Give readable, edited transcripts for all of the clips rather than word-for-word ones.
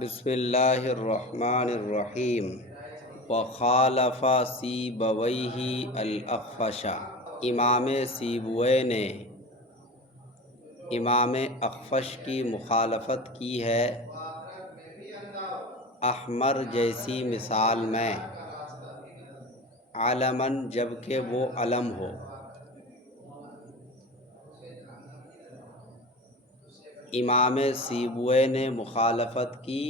بسم اللہ الرحمن الرحیم وخالف سیبویہ الاخفش۔ امام سیبوی نے امام اخفش کی مخالفت کی ہے احمر جیسی مثال میں، علماً جبکہ وہ علم ہو۔ امام سیبوی نے مخالفت کی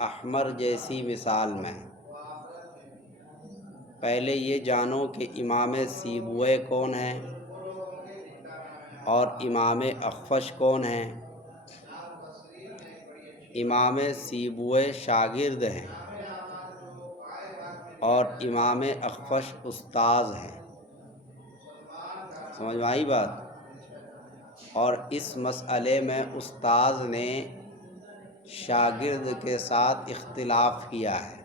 احمر جیسی مثال میں۔ پہلے یہ جانو کہ امام سیبوی کون ہیں اور امام اخفش کون ہیں۔ امام سیبوی شاگرد ہیں اور امام اخفش استاذ ہیں۔ سمجھ میں آئی بات؟ اور اس مسئلے میں استاذ نے شاگرد کے ساتھ اختلاف کیا ہے،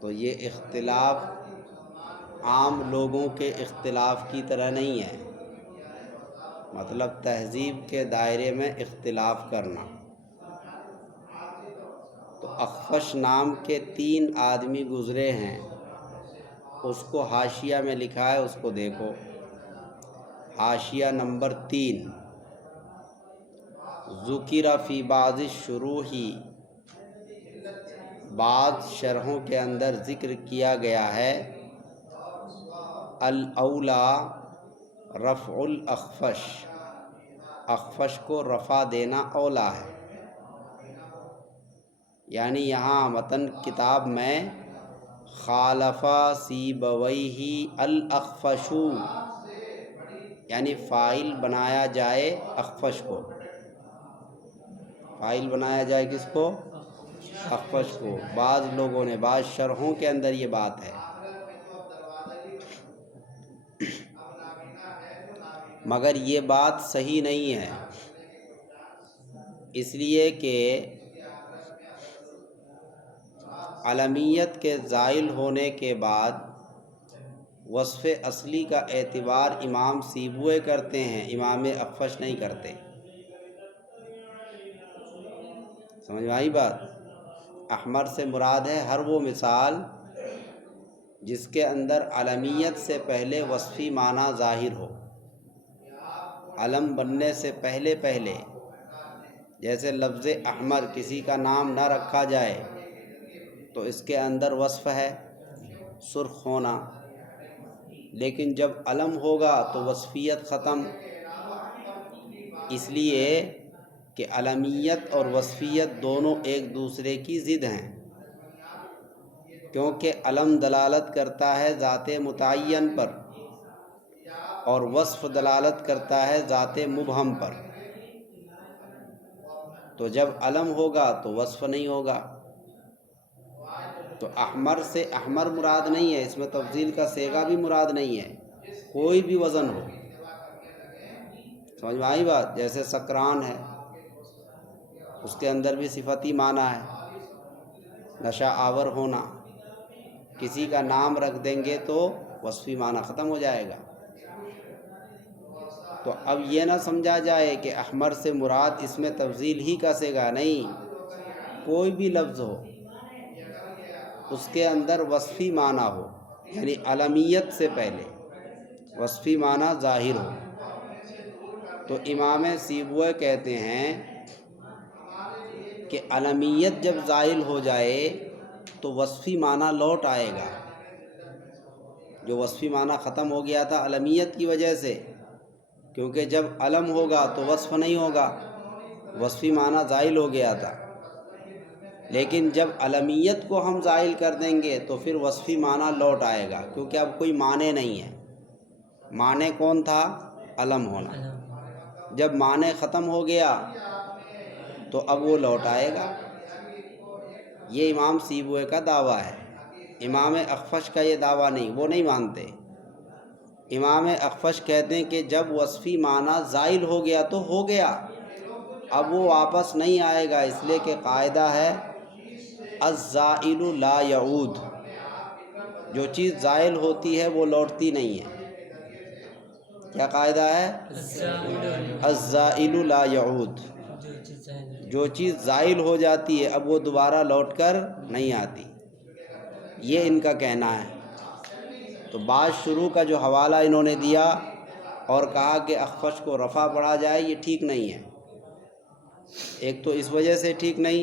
تو یہ اختلاف عام لوگوں کے اختلاف کی طرح نہیں ہے، مطلب تہذیب کے دائرے میں اختلاف کرنا۔ تو اخفش نام کے 3 آدمی گزرے ہیں، اس کو حاشیہ میں لکھا ہے، اس کو دیکھو، حاشیہ نمبر 3۔ ذکر فی بعض الشروح، بعض شرحوں کے اندر ذکر کیا گیا ہے، الاولی رفع الاخفش، اخفش کو رفع دینا اولا ہے۔ یعنی یہاں متن کتاب میں خالف سیبویہ الاخفش، یعنی فاعل بنایا جائے اخفش کو، فاعل بنایا جائے کس کو؟ اخفش کو۔ بعض لوگوں نے، بعض شرحوں کے اندر یہ بات ہے، مگر یہ بات صحیح نہیں ہے، اس لیے کہ علمیت کے زائل ہونے کے بعد وصف اصلی کا اعتبار امام سیبوی کرتے ہیں، امام اخفش نہیں کرتے۔ سمجھ میں آئی بات؟ احمر سے مراد ہے ہر وہ مثال جس کے اندر علمیت سے پہلے وصفی معنی ظاہر ہو، علم بننے سے پہلے جیسے لفظ احمر، کسی کا نام نہ رکھا جائے تو اس کے اندر وصف ہے سرخ ہونا، لیکن جب علم ہوگا تو وصفیت ختم، اس لیے کہ علمیت اور وصفیت دونوں ایک دوسرے کی ضد ہیں، کیونکہ علم دلالت کرتا ہے ذات متعین پر اور وصف دلالت کرتا ہے ذات مبہم پر، تو جب علم ہوگا تو وصف نہیں ہوگا۔ تو احمر سے احمر مراد نہیں ہے، اس میں تفضیل کا صیغہ بھی مراد نہیں ہے، کوئی بھی وزن ہو۔ سمجھ میں آئی بات؟ جیسے سکران ہے، اس کے اندر بھی صفتی معنی ہے نشہ آور ہونا، کسی کا نام رکھ دیں گے تو وصفی معنی ختم ہو جائے گا۔ تو اب یہ نہ سمجھا جائے کہ احمر سے مراد اس میں تفضیل ہی کا صیغہ، نہیں، کوئی بھی لفظ ہو اس کے اندر وصفی معنی ہو، یعنی علمیت سے پہلے وصفی معنی ظاہر ہو، تو امام سیبوی کہتے ہیں کہ علمیت جب زائل ہو جائے تو وصفی معنی لوٹ آئے گا، جو وصفی معنی ختم ہو گیا تھا علمیت کی وجہ سے، کیونکہ جب علم ہوگا تو وصف نہیں ہوگا، وصفی معنی زائل ہو گیا تھا، لیکن جب علمیت کو ہم زائل کر دیں گے تو پھر وصفی معنی لوٹ آئے گا، کیونکہ اب کوئی معنی نہیں ہے۔ معنی کون تھا؟ علم ہونا۔ جب معنی ختم ہو گیا تو اب وہ لوٹ آئے گا۔ یہ امام سیبوی کا دعویٰ ہے، امام اخفش کا یہ دعویٰ نہیں، وہ نہیں مانتے۔ امام اخفش کہتے ہیں کہ جب وصفی معنی زائل ہو گیا تو ہو گیا، اب وہ واپس نہیں آئے گا، اس لیے کہ قاعدہ ہے الزائل لا یعود، جو چیز زائل ہوتی ہے وہ لوٹتی نہیں ہے۔ کیا قاعدہ ہے؟ الزائل لا یعود، جو چیز زائل ہو جاتی ہے اب وہ دوبارہ لوٹ کر نہیں آتی، یہ ان کا کہنا ہے۔ تو بات شروع کا جو حوالہ انہوں نے دیا اور کہا کہ اخفش کو رفع پڑھا جائے، یہ ٹھیک نہیں ہے۔ ایک تو اس وجہ سے ٹھیک نہیں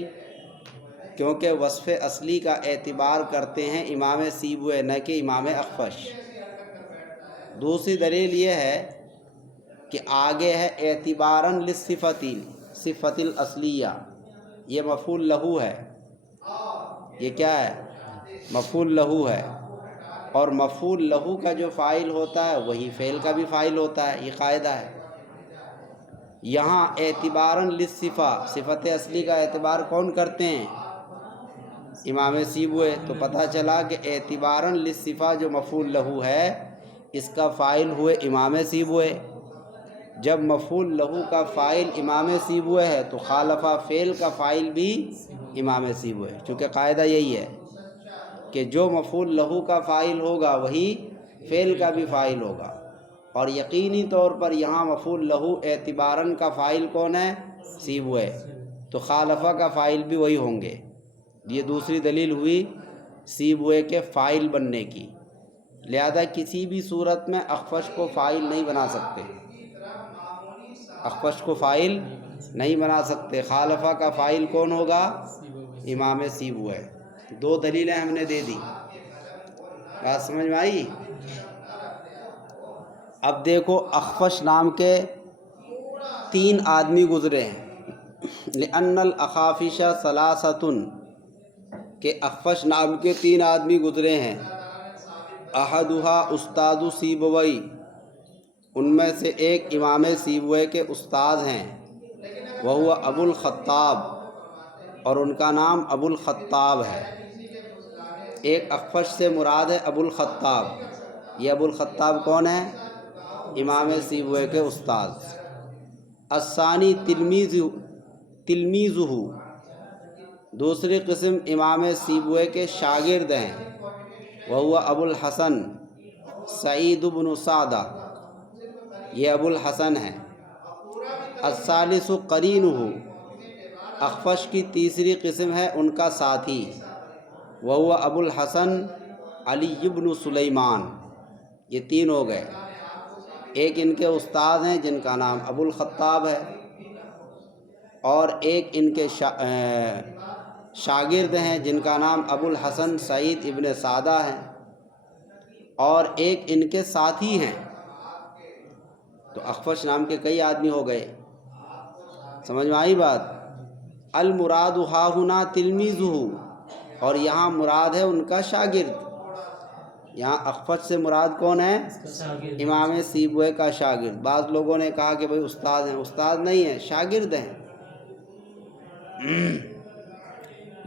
کیونکہ وصف اصلی کا اعتبار کرتے ہیں امام سیبویہ نہ کہ امام اخفش۔ دوسری دلیل یہ ہے کہ آگے ہے اعتباراً للصفتی، صفت الاصلیہ، یہ مفعول لہو ہے، یہ کیا ہے؟ مفعول لہو ہے، اور مفعول لہو کا جو فاعل ہوتا ہے وہی فعل کا بھی فاعل ہوتا ہے، یہ قاعدہ ہے۔ یہاں اعتباراً للصفہ، صفت اصلی کا اعتبار کون کرتے ہیں؟ امام سیبویہ۔ تو پتہ چلا کہ اعتباراً للصفہ جو مفعول لہو ہے اس کا فاعل ہوئے امام سیبویہ۔ جب مفعول لہو کا فاعل امام سیبویہ ہے تو خالفہ فعل کا فاعل بھی امام سیبویہ، چونکہ قاعدہ یہی ہے کہ جو مفعول لہو کا فاعل ہوگا وہی فعل کا بھی فاعل ہوگا، اور یقینی طور پر یہاں مفعول لہو اعتباراً کا فاعل کون ہے؟ سیبویہ، تو خالفہ کا فاعل بھی وہی ہوں گے۔ یہ دوسری دلیل ہوئی سیبویہ کے فاعل بننے کی، لہذا کسی بھی صورت میں اخفش کو فاعل نہیں بنا سکتے، اخفش کو فاعل نہیں بنا سکتے۔ خالفہ کا فاعل کون ہوگا؟ امام سیبویہ۔ دو دلیلیں ہم نے دے دی، بات سمجھ میں آئی؟ اب دیکھو اخفش نام کے 3 آدمی گزرے ہیں، لأن الاخافش ثلاثۃ، کہ اخفش نام کے 3 آدمی گزرے ہیں۔ احدھا استاد سیبوی، ان میں سے ایک امام سیبویہ کے استاد ہیں، وہو ابو الخطاب، اور ان کا نام ابو الخطاب ہے۔ ایک اخفش سے مراد ہے ابو الخطاب، یہ ابو الخطاب کون ہے؟ امام سیبویہ کے استاد۔ الثانی تلمیذہ، دوسری قسم امام سیبویہ کے شاگرد ہیں، وہو ابو الحسن سعید بن سعدہ، یہ ابو الحسن ہیں۔ الثالث قرینہ، اخفش کی تیسری قسم ہے ان کا ساتھی، وہو ابو الحسن علی بن سلیمان، یہ 3 ہو گئے۔ ایک ان کے استاد ہیں جن کا نام ابو الخطاب ہے، اور ایک ان کے شاگرد ہیں جن کا نام ابو الحسن سعید ابن سعدہ ہے، اور ایک ان کے ساتھی ہیں۔ تو اخفش نام کے کئی آدمی ہو گئے، سمجھ میں آئی بات؟ المراد ہا ہنا تلمیذہ، اور یہاں مراد ہے ان کا شاگرد۔ یہاں اخفش سے مراد کون ہے؟ امام سیبویہ کا شاگرد۔ بعض لوگوں نے کہا کہ بھئی استاد ہیں، استاد نہیں ہیں، شاگرد ہیں۔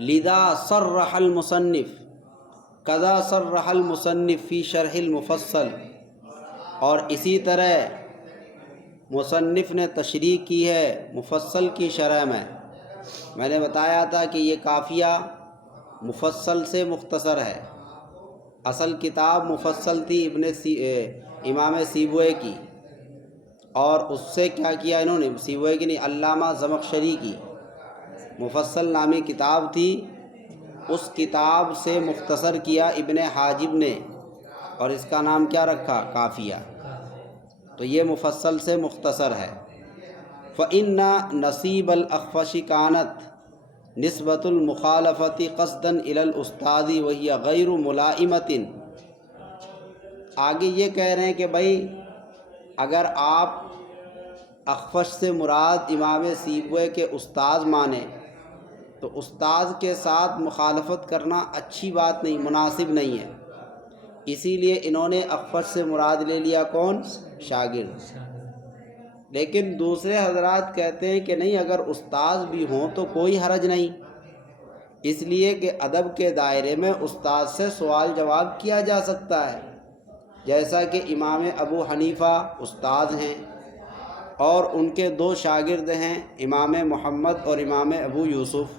لذا صرح المصنف، کذا صرح المصنف فی شرح المفصل، اور اسی طرح مصنف نے تشریح کی ہے مفصل کی شرح میں نے بتایا تھا کہ یہ کافیہ مفصل سے مختصر ہے۔ اصل کتاب مفصل تھی امام سیبویہ کی، اور اس سے کیا کیا انہوں نے؟ سیبویہ کی نہیں، علامہ زمخشری کی مفصل نامی کتاب تھی، اس کتاب سے مختصر کیا ابن حاجب نے، اور اس کا نام کیا رکھا؟ کافیہ۔ تو یہ مفصل سے مختصر ہے۔ فَإِنَّ نَصِيبَ الْأَخْفَشِ كَانَتْ نسبۃ المخالفت قصداً الی الاستاذ وہی غیر ملائمۃ۔ آگے یہ کہہ رہے ہیں کہ بھائی اگر آپ اخفش سے مراد امام سیبویہ کے استاذ مانیں تو استاذ کے ساتھ مخالفت کرنا اچھی بات نہیں، مناسب نہیں ہے، اسی لیے انہوں نے اخفش سے مراد لے لیا کون؟ شاگرد۔ لیکن دوسرے حضرات کہتے ہیں کہ نہیں، اگر استاذ بھی ہوں تو کوئی حرج نہیں، اس لیے کہ ادب کے دائرے میں استاد سے سوال جواب کیا جا سکتا ہے، جیسا کہ امام ابو حنیفہ استاد ہیں اور ان کے 2 شاگرد ہیں، امام محمد اور امام ابو یوسف،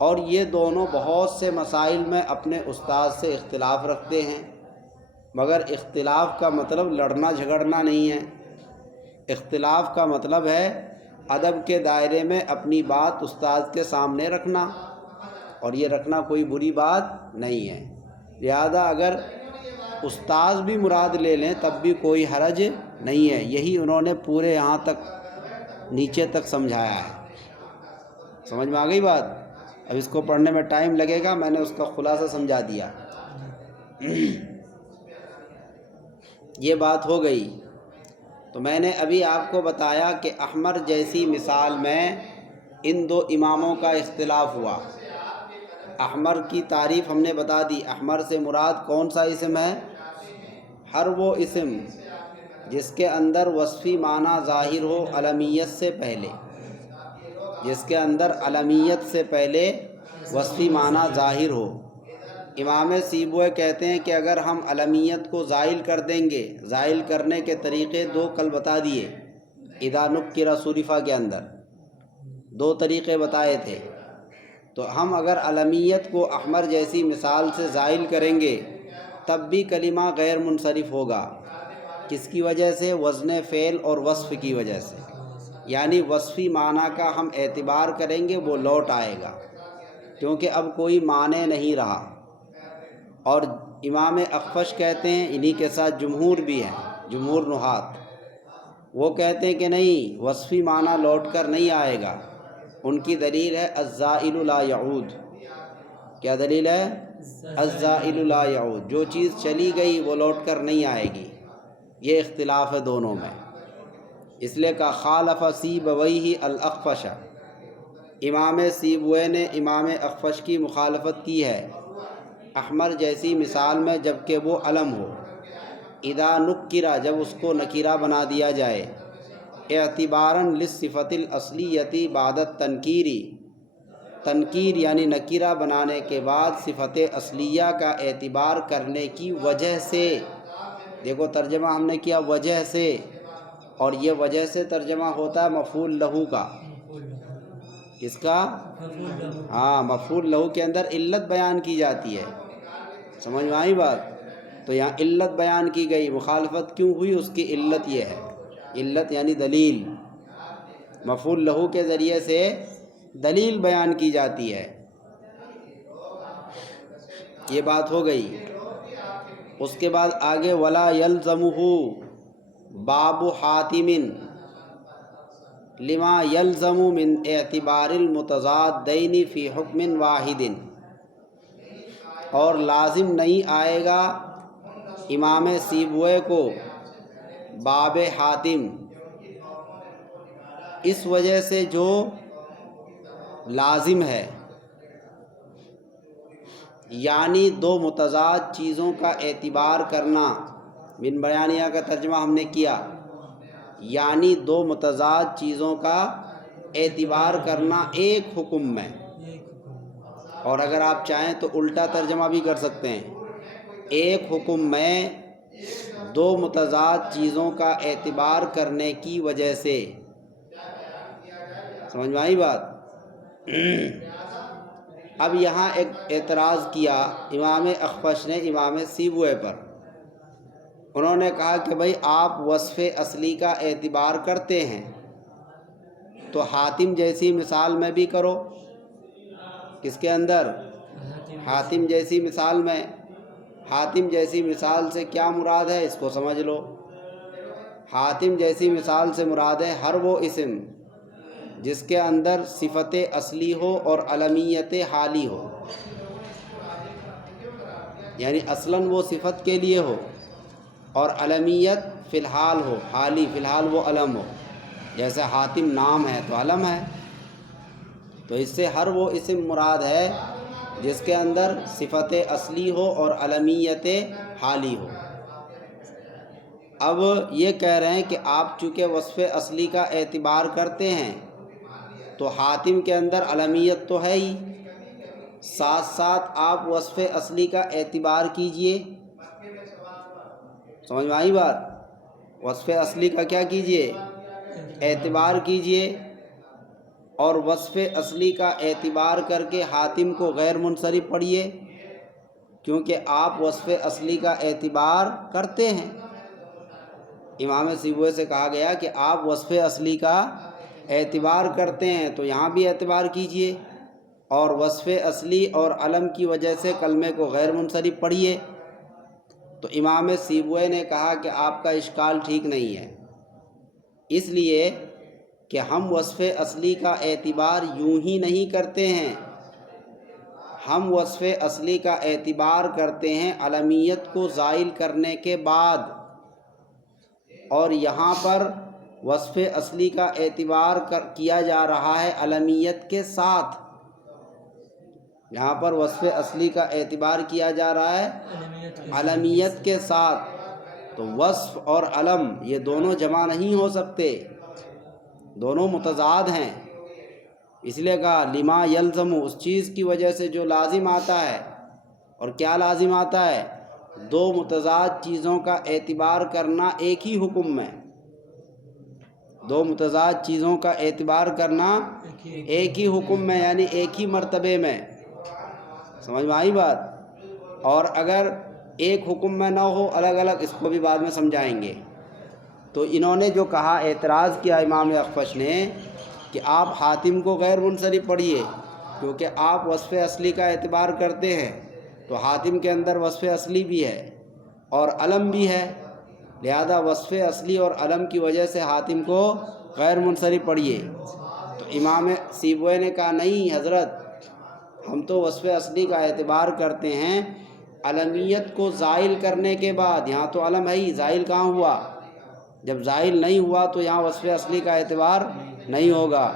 اور یہ دونوں بہت سے مسائل میں اپنے استاد سے اختلاف رکھتے ہیں، مگر اختلاف کا مطلب لڑنا جھگڑنا نہیں ہے، اختلاف کا مطلب ہے ادب کے دائرے میں اپنی بات استاد کے سامنے رکھنا، اور یہ رکھنا کوئی بری بات نہیں ہے۔ لہذا اگر استاذ بھی مراد لے لیں تب بھی کوئی حرج نہیں ہے۔ یہی انہوں نے پورے یہاں تک نیچے تک سمجھایا ہے۔ سمجھ میں آ گئی بات؟ اب اس کو پڑھنے میں ٹائم لگے گا، میں نے اس کا خلاصہ سمجھا دیا۔ یہ بات ہو گئی۔ تو میں نے ابھی آپ کو بتایا کہ احمر جیسی مثال میں ان دو اماموں کا اختلاف ہوا۔ احمر کی تعریف ہم نے بتا دی۔ احمر سے مراد کون سا اسم ہے؟ ہر وہ اسم جس کے اندر وصفی معنی ظاہر ہو علمیت سے پہلے، جس کے اندر علمیت سے پہلے وصفی معنی ظاہر ہو۔ امام سیبویہ کہتے ہیں کہ اگر ہم علمیت کو زائل کر دیں گے، زائل کرنے کے طریقے دو کل بتا دیے، اذا نکر صرفا کے اندر دو طریقے بتائے تھے، تو ہم اگر علمیت کو احمر جیسی مثال سے زائل کریں گے تب بھی کلمہ غیر منصرف ہوگا۔ کس کی وجہ سے؟ وزن فعل اور وصف کی وجہ سے، یعنی وصفی معنی کا ہم اعتبار کریں گے وہ لوٹ آئے گا، کیونکہ اب کوئی معنی نہیں رہا۔ اور امام اخفش کہتے ہیں، انہی کے ساتھ جمہور بھی ہیں، جمہور نحات، وہ کہتے ہیں کہ نہیں، وصفی معنی لوٹ کر نہیں آئے گا۔ ان کی دلیل ہے الزائل لا یعود۔ کیا دلیل ہے؟ الزائل لا یعود، جو چیز چلی گئی وہ لوٹ کر نہیں آئے گی۔ یہ اختلاف ہے دونوں میں، اس لیے کہ خالف سیبویہ الاخفش، امام سیبویہ نے امام اخفش کی مخالفت کی ہے احمر جیسی مثال میں، جبکہ وہ علم ہو۔ اذا نکرہ، جب اس کو نکیرہ بنا دیا جائے، اعتباراً للصفۃ الاصلیۃ بعد التنکیر، تنکیر یعنی نکیرہ بنانے کے بعد صفت اصلیہ کا اعتبار کرنے کی وجہ سے۔ دیکھو ترجمہ ہم نے کیا وجہ سے، اور یہ وجہ سے ترجمہ ہوتا ہے مفعول لہو کا۔ کس کا؟ ہاں، مفعول لہو کے اندر علت بیان کی جاتی ہے۔ سمجھ میں آئی بات؟ تو یہاں علت بیان کی گئی، مخالفت کیوں ہوئی اس کی علت یہ ہے، علت یعنی دلیل، مفعول لہو کے ذریعے سے دلیل بیان کی جاتی ہے۔ یہ بات ہو گئی۔ اس کے بعد آگے ولا یلزمہ باب حاتم لما یلزم من اعتبار المتضادین فی حکم واحد، اور لازم نہیں آئے گا امام سیبویہ کو باب حاتم اس وجہ سے جو لازم ہے، یعنی دو متضاد چیزوں کا اعتبار کرنا۔ من بیانیہ کا ترجمہ ہم نے کیا، یعنی دو متضاد چیزوں کا اعتبار کرنا ایک حکم میں، اور اگر آپ چاہیں تو الٹا ترجمہ بھی کر سکتے ہیں، ایک حکم میں دو متضاد چیزوں کا اعتبار کرنے کی وجہ سے۔ سمجھ میں آئی بات؟ اب یہاں ایک اعتراض کیا امام اخفش نے امام سیبویہ پر۔ انہوں نے کہا کہ بھائی آپ وصف اصلی کا اعتبار کرتے ہیں تو حاتم جیسی مثال میں بھی کرو۔ کس کے اندر؟ حاتم جیسی مثال میں۔ حاتم جیسی مثال سے کیا مراد ہے اس کو سمجھ لو۔ حاتم جیسی مثال سے مراد ہے ہر وہ اسم جس کے اندر صفت اصلی ہو اور علمیت حالی ہو، یعنی اصلاً وہ صفت کے لیے ہو اور علمیت فی الحال ہو، حالی فی الحال وہ علم ہو۔ جیسے حاتم نام ہے تو علم ہے، تو اس سے ہر وہ اسم مراد ہے جس کے اندر صفت اصلی ہو اور علمیت حالی ہو۔ اب یہ کہہ رہے ہیں کہ آپ چونکہ وصف اصلی کا اعتبار کرتے ہیں تو حاتم کے اندر علمیت تو ہے ہی، ساتھ ساتھ آپ وصف اصلی کا اعتبار کیجئے۔ سمجھ میں آئی بات؟ وصف اصلی کا کیا کیجئے؟ اعتبار کیجئے، اور وصف اصلی کا اعتبار کر کے حاتم کو غیر منصرف پڑھیے، کیونکہ آپ وصف اصلی کا اعتبار کرتے ہیں۔ امام سیبویہ سے کہا گیا کہ آپ وصف اصلی کا اعتبار کرتے ہیں تو یہاں بھی اعتبار کیجئے، اور وصف اصلی اور علم کی وجہ سے کلمے کو غیر منصرف پڑھیے۔ تو امام سیبوئی نے کہا کہ آپ کا اشکال ٹھیک نہیں ہے، اس لیے کہ ہم وصف اصلی کا اعتبار یوں ہی نہیں کرتے ہیں، ہم وصف اصلی کا اعتبار کرتے ہیں علمیت کو زائل کرنے کے بعد، اور یہاں پر وصف اصلی کا اعتبار کیا جا رہا ہے علمیت کے ساتھ۔ یہاں پر وصف اصلی کا اعتبار کیا جا رہا ہے علمیت کے ساتھ، تو وصف اور علم یہ دونوں جمع نہیں ہو سکتے، دونوں متضاد ہیں۔ اس لیے کہا لما یلزم، اس چیز کی وجہ سے جو لازم آتا ہے۔ اور کیا لازم آتا ہے؟ دو متضاد چیزوں کا اعتبار کرنا ایک ہی حکم میں، دو متضاد چیزوں کا اعتبار کرنا ایک ہی حکم میں، یعنی ایک ہی مرتبے میں۔ سمجھ میں آئی بات؟ اور اگر ایک حکم میں نہ ہو الگ الگ، اس کو بھی بعد میں سمجھائیں گے۔ تو انہوں نے جو کہا، اعتراض کیا امام اخفش نے کہ آپ حاتم کو غیر منصرف پڑھیے، کیونکہ آپ وصف اصلی کا اعتبار کرتے ہیں، تو حاتم کے اندر وصف اصلی بھی ہے اور علم بھی ہے، لہذا وصف اصلی اور علم کی وجہ سے حاتم کو غیر منصرف پڑھیے۔ تو امام سیبوئی نے کہا نہیں حضرت، ہم تو وصف اصلی کا اعتبار کرتے ہیں علمیت کو زائل کرنے کے بعد۔ یہاں تو علم ہے ہی، زائل کہاں ہوا؟ جب زائل نہیں ہوا تو یہاں وصف اصلی کا اعتبار نہیں ہوگا،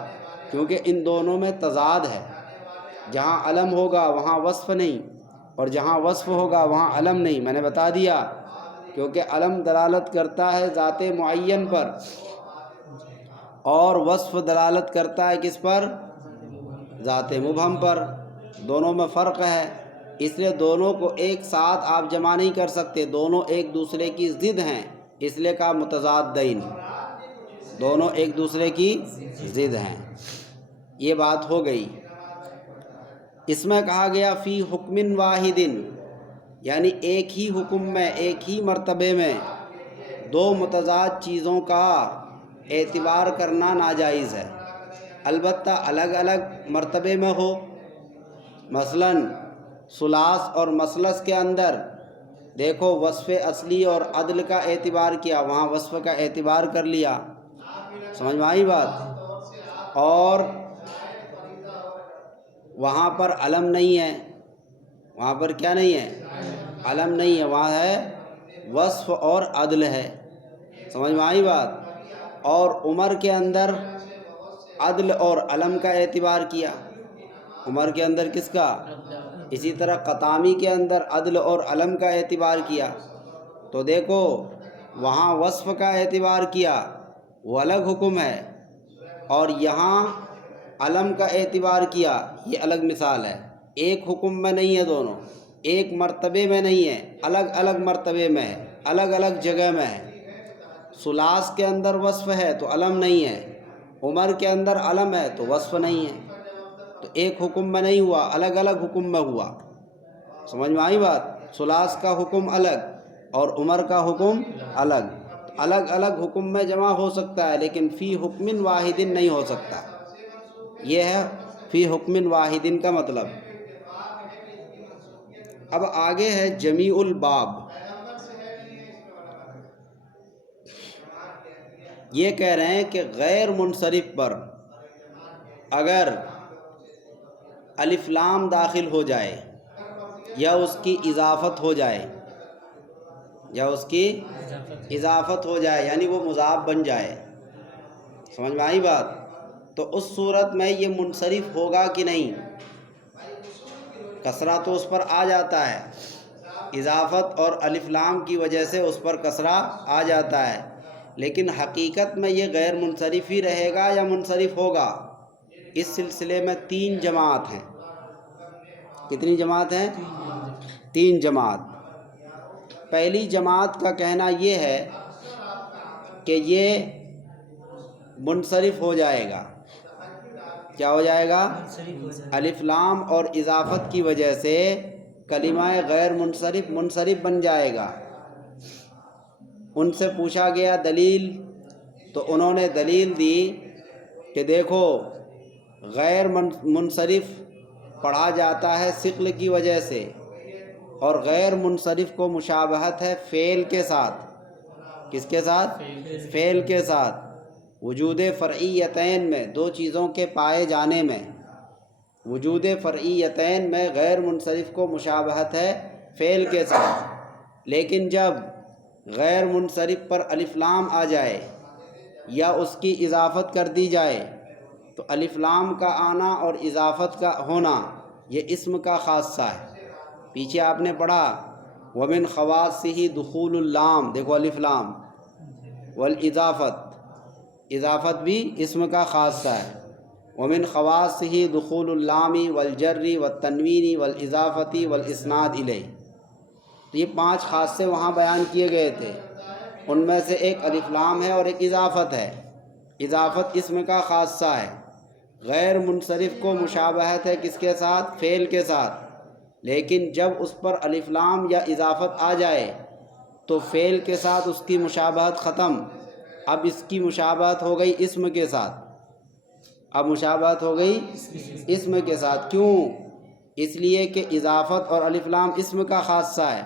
کیونکہ ان دونوں میں تضاد ہے۔ جہاں علم ہوگا وہاں وصف نہیں، اور جہاں وصف ہوگا وہاں علم نہیں۔ میں نے بتا دیا، کیونکہ علم دلالت کرتا ہے ذات معین پر، اور وصف دلالت کرتا ہے کس پر؟ ذات مبہم پر۔ دونوں میں فرق ہے، اس لیے دونوں کو ایک ساتھ آپ جمع نہیں کر سکتے، دونوں ایک دوسرے کی ضد ہیں، اس لیے کہا متضادین، دونوں ایک دوسرے کی ضد ہیں۔ یہ بات ہو گئی۔ اس میں کہا گیا فی حکم واحد، یعنی ایک ہی حکم میں، ایک ہی مرتبے میں دو متضاد چیزوں کا اعتبار کرنا ناجائز ہے، البتہ الگ الگ مرتبے میں ہو۔ مثلاً ثلاث اور مثلث کے اندر دیکھو وصف اصلی اور عدل کا اعتبار کیا، وہاں وصف کا اعتبار کر لیا۔ سمجھ میں آئی بات؟ اور وہاں پر علم نہیں ہے، وہاں پر کیا نہیں ہے؟ علم نہیں ہے، وہاں ہے وصف اور عدل ہے۔ سمجھ میں آئی بات؟ اور عمر کے اندر عدل اور علم کا اعتبار کیا، عمر کے اندر کس کا؟ اسی طرح قطامی کے اندر عدل اور علم کا اعتبار کیا، تو دیکھو وہاں وصف کا اعتبار کیا، وہ الگ حکم ہے، اور یہاں علم کا اعتبار کیا، یہ الگ مثال ہے۔ ایک حکم میں نہیں ہے، دونوں ایک مرتبے میں نہیں ہے، الگ الگ مرتبے میں ہے، الگ الگ جگہ میں ہے۔ ثلاث کے اندر وصف ہے تو علم نہیں ہے، عمر کے اندر علم ہے تو وصف نہیں ہے، تو ایک حکم میں نہیں ہوا، الگ الگ حکم میں ہوا۔ سمجھ میں آئی بات؟ ثلاث کا حکم الگ اور عمر کا حکم الگ، الگ الگ حکم میں جمع ہو سکتا ہے، لیکن فی حکم واحد نہیں ہو سکتا۔ یہ ہے فی حکم واحد کا مطلب۔ اب آگے ہے جمیع الباب۔ یہ کہہ رہے ہیں کہ غیر منصرف پر اگر الف لام داخل ہو جائے یا اس کی اضافت ہو جائے، یا اس کی اضافت ہو جائے، یعنی وہ مضاف بن جائے، سمجھ میں آئی بات؟ تو اس صورت میں یہ منصرف ہوگا کہ نہیں؟ کسرہ تو اس پر آ جاتا ہے، اضافت اور الف لام کی وجہ سے اس پر کسرہ آ جاتا ہے، لیکن حقیقت میں یہ غیر منصرف ہی رہے گا یا منصرف ہوگا؟ اس سلسلے میں تین جماعت ہیں۔ کتنی جماعت ہیں؟ تین جماعت۔ پہلی جماعت کا کہنا یہ ہے کہ یہ منصرف ہو جائے گا۔ کیا ہو جائے گا؟ الف لام اور اضافت کی وجہ سے کلمہ غیر منصرف منصرف بن جائے گا۔ ان سے پوچھا گیا دلیل، تو انہوں نے دلیل دی کہ دیکھو غیر منصرف پڑھا جاتا ہے ثقل کی وجہ سے، اور غیر منصرف کو مشابہت ہے فعل کے ساتھ۔ کس کے ساتھ؟ فعل کے ساتھ۔ وجود فرعیتین میں، دو چیزوں کے پائے جانے میں، وجود فرعیتین میں غیر منصرف کو مشابہت ہے فعل کے ساتھ، لیکن جب غیر منصرف پر الف لام آ جائے یا اس کی اضافت کر دی جائے تو الف لام کا آنا اور اضافت کا ہونا یہ اسم کا خاصہ ہے۔ پیچھے آپ نے پڑھا ومن خواصہ دخول اللام، دیکھو الف لام، والاضافت، اضافت بھی اسم کا خاصہ ہے۔ ومن خواصہ دخول اللام والجر والتنوین والاضافت والاسناد الیہ، تو یہ 5 خاصے وہاں بیان کیے گئے تھے، ان میں سے ایک الف لام ہے اور ایک اضافت ہے۔ اضافت اسم کا خاصہ ہے، غیر منصرف کو مشابہت ہے کس کے ساتھ؟ فعل کے ساتھ، لیکن جب اس پر الف لام یا اضافت آ جائے تو فعل کے ساتھ اس کی مشابہت ختم، اب اس کی مشابہت ہو گئی اسم کے ساتھ، اب مشابہت ہو گئی اسم کے ساتھ۔ کیوں؟ اس لیے کہ اضافت اور الف لام اسم کا خاصہ ہے،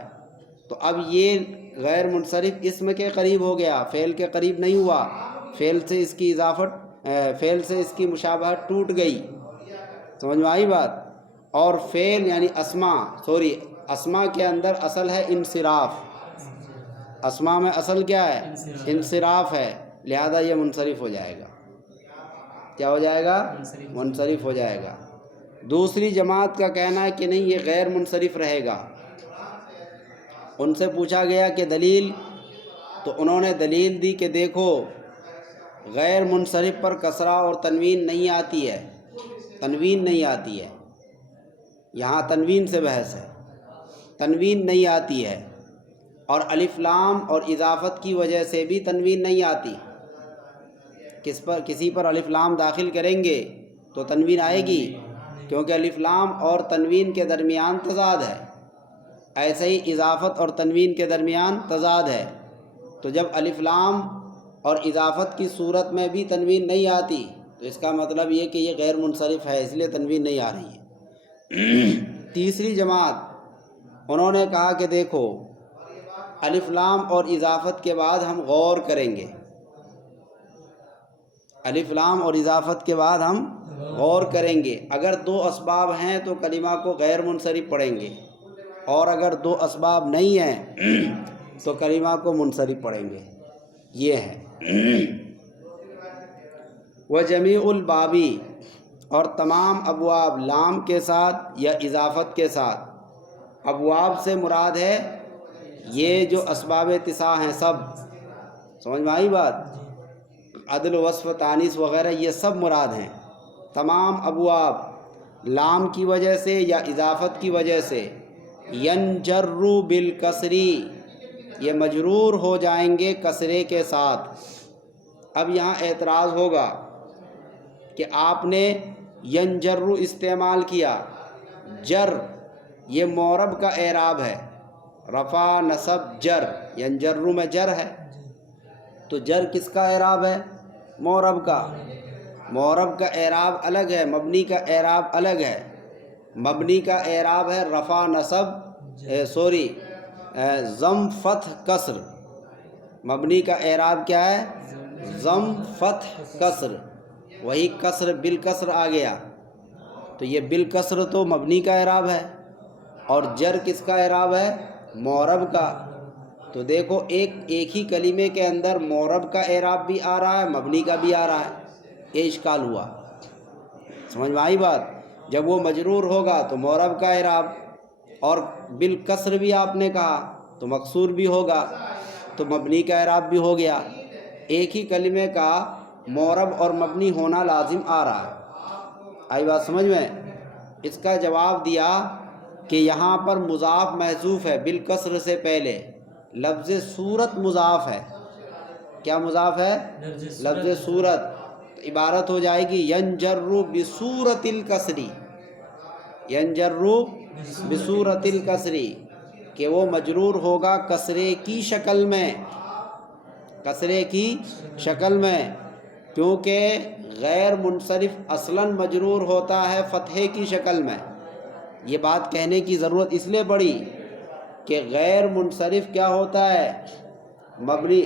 تو اب یہ غیر منصرف اسم کے قریب ہو گیا، فعل کے قریب نہیں ہوا، فعل سے اس کی فعل سے اس کی مشابہت ٹوٹ گئی۔ سمجھ میں آئی بات؟ اور فعل یعنی اسما کے اندر اصل ہے انصراف، اسما میں اصل کیا ہے؟ انصراف ہے، لہذا یہ منصرف ہو جائے گا۔ کیا ہو جائے گا؟ منصرف ہو جائے گا۔ دوسری جماعت کا کہنا ہے کہ نہیں، یہ غیر منصرف رہے گا۔ ان سے پوچھا گیا کہ دلیل، تو انہوں نے دلیل دی کہ دیکھو غیر منصرف پر کسرہ اور تنوین نہیں آتی ہے، تنوین نہیں آتی ہے، یہاں تنوین سے بحث ہے، تنوین نہیں آتی ہے، اور الف لام اور اضافت کی وجہ سے بھی تنوین نہیں آتی۔ کسی پر الف لام داخل کریں گے تو تنوین آئے گی، کیونکہ الف لام اور تنوین کے درمیان تضاد ہے، ایسے ہی اضافت اور تنوین کے درمیان تضاد ہے، تو جب الف لام اور اضافت کی صورت میں بھی تنوین نہیں آتی تو اس کا مطلب یہ کہ یہ غیر منصرف ہے، اس لیے تنوین نہیں آ رہی ہے۔ تیسری جماعت انہوں نے کہا کہ دیکھو الف لام اور اضافت کے بعد ہم غور کریں گے، الف لام اور اضافت کے بعد ہم غور کریں گے، اگر 2 اسباب ہیں تو کلمہ کو غیر منصرف پڑھیں گے، اور اگر 2 اسباب نہیں ہیں تو کلمہ کو منصرف پڑھیں گے۔ یہ ہے وجمیع البابی، اور تمام ابواب لام کے ساتھ یا اضافت کے ساتھ۔ ابواب سے مراد ہے یہ جو اسباب تسع ہیں سب، سمجھ میں آئی بات؟ عدل، وصف، تانیث وغیرہ یہ سب مراد ہیں۔ تمام ابواب لام کی وجہ سے یا اضافت کی وجہ سے ینجر بالکسری، یہ مجرور ہو جائیں گے کسرے کے ساتھ۔ اب یہاں اعتراض ہوگا کہ آپ نے ینجر استعمال کیا، جر یہ معرب کا اعراب ہے، رفع نصب جر، ینجر میں جر ہے، تو جر کس کا اعراب ہے؟ معرب کا۔ معرب کا اعراب الگ ہے، مبنی کا اعراب الگ ہے۔ مبنی کا اعراب ہے رفع نصب ضم فتح کسر، مبنی کا اعراب کیا ہے؟ ضم فتح کسر، وہی کسر بالکسر آ گیا، تو یہ بالکسر تو مبنی کا اعراب ہے، اور جر کس کا اعراب ہے؟ معرب کا۔ تو دیکھو ایک ہی کلمے کے اندر معرب کا اعراب بھی آ رہا ہے، مبنی کا بھی آ رہا ہے، یہ اشکال ہوا۔ سمجھ میں آئی بات؟ جب وہ مجرور ہوگا تو معرب کا اعراب، اور بالکسر بھی آپ نے کہا تو مکسور بھی ہوگا، تو مبنی کا اعراب بھی ہو گیا۔ ایک ہی کلمے کا معرب اور مبنی ہونا لازم آ رہا ہے۔ آئی بات سمجھ میں؟ اس کا جواب دیا کہ یہاں پر مضاف محذوف ہے، بالکسر سے پہلے لفظ صورت مضاف ہے۔ کیا مضاف ہے؟ لفظ صورت، تو عبارت ہو جائے گی ینجر بصورت الکسری، ینجر بصورت الکسری، کہ وہ مجرور ہوگا کسرے کی شکل میں، کسرے کی شکل میں، کیونکہ غیر منصرف اصلاً مجرور ہوتا ہے فتحے کی شکل میں. یہ بات کہنے کی ضرورت اس لیے پڑی کہ غیر منصرف کیا ہوتا ہے؟ مبنی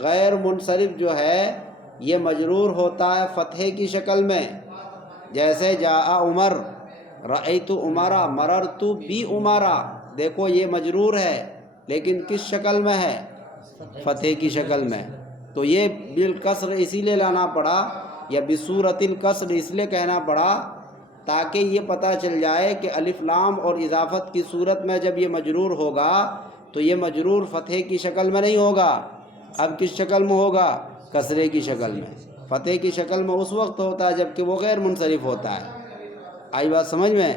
غیر منصرف جو ہے یہ مجرور ہوتا ہے فتحے کی شکل میں. جیسے جاء عمر، رأیت عمرا، مررت بی عمرا. دیکھو یہ مجرور ہے لیکن کس شکل میں ہے؟ فتحے کی شکل میں. تو یہ بالکسر اسی لیے لانا پڑا، یا بصورت الکسر اس لیے کہنا پڑا تاکہ یہ پتہ چل جائے کہ الف لام اور اضافت کی صورت میں جب یہ مجرور ہوگا تو یہ مجرور فتحے کی شکل میں نہیں ہوگا. اب کس شکل میں ہوگا؟ کسرے کی شکل میں. فتحے کی شکل میں اس وقت ہوتا ہے جب کہ وہ غیر منصرف ہوتا ہے. آئی بات سمجھ میں؟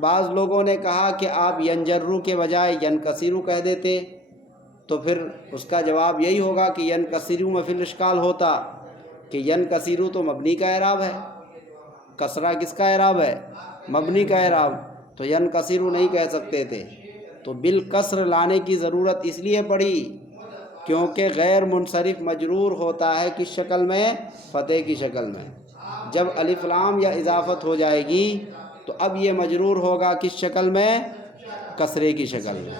بعض لوگوں نے کہا کہ آپ ینجرو کے بجائے ینکسرو کہہ دیتے تو پھر اس کا جواب یہی ہوگا کہ ینکسرو میں فی الاشکال ہوتا کہ ینکسرو تو مبنی کا اعراب ہے، کسرہ کس کا اعراب ہے؟ مبنی کا اعراب. تو ینکسرو نہیں کہہ سکتے تھے. تو بالکسر لانے کی ضرورت اس لیے پڑی کیونکہ غیر منصرف مجرور ہوتا ہے کس شکل میں؟ فتح کی شکل میں. جب الف لام یا اضافت ہو جائے گی تو اب یہ مجرور ہوگا کس شکل میں؟ کسرے کی شکل میں.